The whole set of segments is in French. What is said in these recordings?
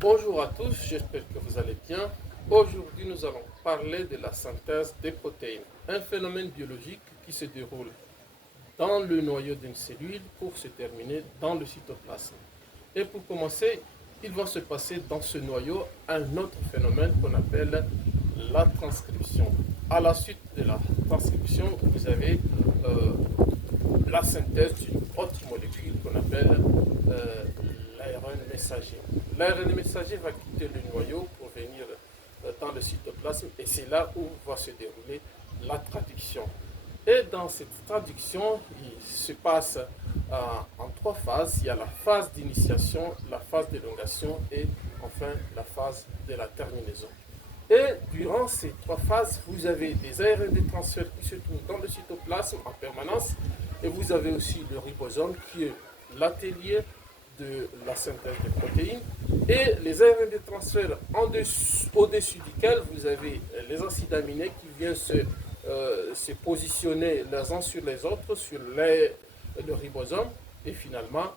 Bonjour à tous, j'espère que vous allez bien. Aujourd'hui, nous allons parler de la synthèse des protéines, un phénomène biologique qui se déroule dans le noyau d'une cellule pour se terminer dans le cytoplasme. Et pour commencer, il va se passer dans ce noyau un autre phénomène qu'on appelle la transcription. À la suite de la transcription, vous avez la synthèse d'une autre molécule qu'on appelle l'ARN messager. L'ARN messager va quitter le noyau pour venir dans le cytoplasme et c'est là où va se dérouler la traduction. Et dans cette traduction, il se passe en trois phases. Il y a la phase d'initiation, la phase d'élongation et enfin la phase de la terminaison. Et durant ces trois phases, vous avez des ARN de transfert qui se trouvent dans le cytoplasme en permanence et vous avez aussi le ribosome qui est l'atelier de la synthèse des protéines et les ARN de transfert au-dessus duquel vous avez les acides aminés qui viennent se positionner les uns sur les autres sur le ribosome et finalement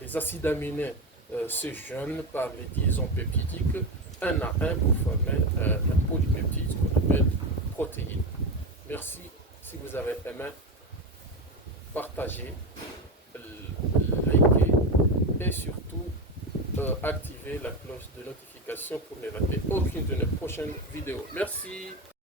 les acides aminés se joignent par les liaisons peptidiques un à un pour former un polypeptide qu'on appelle protéine. Merci. Si vous avez aimé, partagez, likez et surtout activez la cloche de notification pour ne rater aucune de nos prochaines vidéos. Merci.